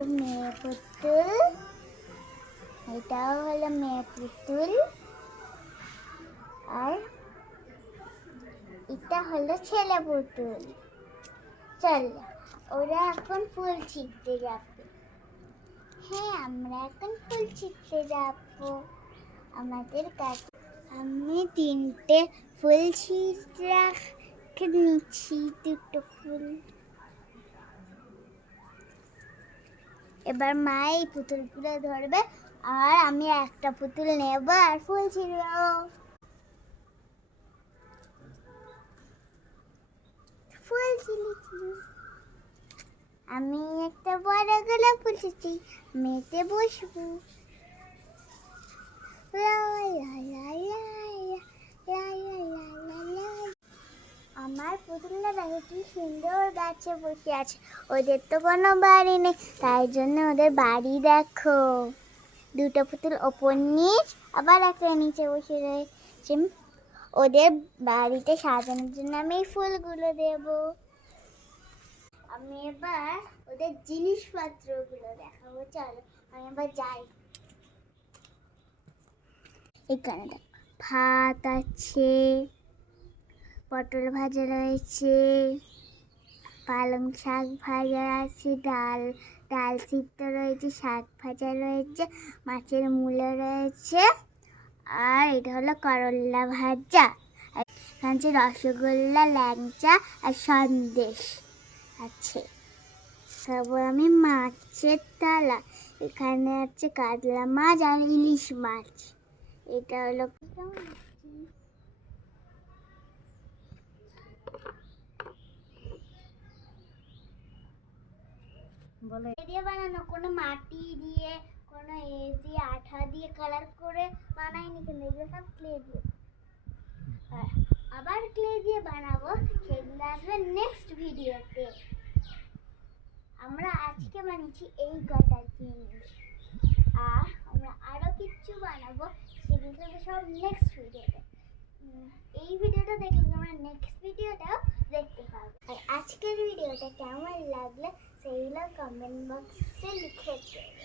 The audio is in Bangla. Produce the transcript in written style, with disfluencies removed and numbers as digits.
মেয়ে পুতুল, এটাও হলো মেয়ে পুতুল, আর এটা হলো ছেলে পুতুল। চল, ওরা এখন ফুল ছিঁড়তে যাবে। হ্যাঁ, আমরা এখন ফুল ছিঁড়তে যাব। আমাদের কাছে আমি 3টে ফুল ছিঁড়তে নিচ্ছি, 2টো ফুল। এবার মা এই পুতুলগুলো ধরবে আর আমি একটা পুতুল নেব আর ফুল ছিঁড়ব। ফুল ছিঁড়েছি, আমি একটা বড় গোলাপ ফুল ছিঁড়েছি, মেতে বসবো। আমার পুতুলটা দেখো কি সুন্দর গাছে বসে আছে। ওদের তো কোনো বাড়ি নেই, তাই জন্য ওদের বাড়ি দেখো। 2টো পুতুল ওপর নিচ, আবার একটা নিচে বসে রয়েছে। ওদের বাড়িতে সাজানোর জন্য আমি এই ফুলগুলো দেব। আমি এবার ওদের জিনিসপত্রগুলো দেখাবো। চলো আমি এবার যাই। এখানে দেখো ভাত আছে, পটল ভাজা রয়েছে, পালং শাক ভাজা আছে, ডাল সিদ্ধ রয়েছে, শাক ভাজা রয়েছে, মাছের মূলো রয়েছে, আর এটা হলো করলা ভাজা। এখানে রসগোল্লা, ল্যাংচা আর সন্দেশ আছে। তারপর আমি মাছের থালা, এখানে আছে কাতলা মাছ আর ইলিশ মাছ। এটা হলো দিয়ে বানানো, কোনো মাটি দিয়ে, কোনো দিয়ে, আঠা দিয়ে কালার করে বানাইনি, কিন্তু এগুলো সব ক্লে দিয়ে। আবার ক্লে দিয়ে বানাবো, সেগুলো আসবে নেক্সট ভিডিওতে। আমরা আজকে বানিয়েছি এই কটা জিনিস, আর আমরা আরো কিছু বানাবো, সেগুলো সব নেক্সট ভিডিওতে। এই ভিডিওটা দেখলে তোমরা নেক্সট ভিডিওটাও দেখতে পাবে। আর আজকের ভিডিওটা কেমন লাগলো সেইগুলো কমেন্ট বক্সে লিখে দেবে।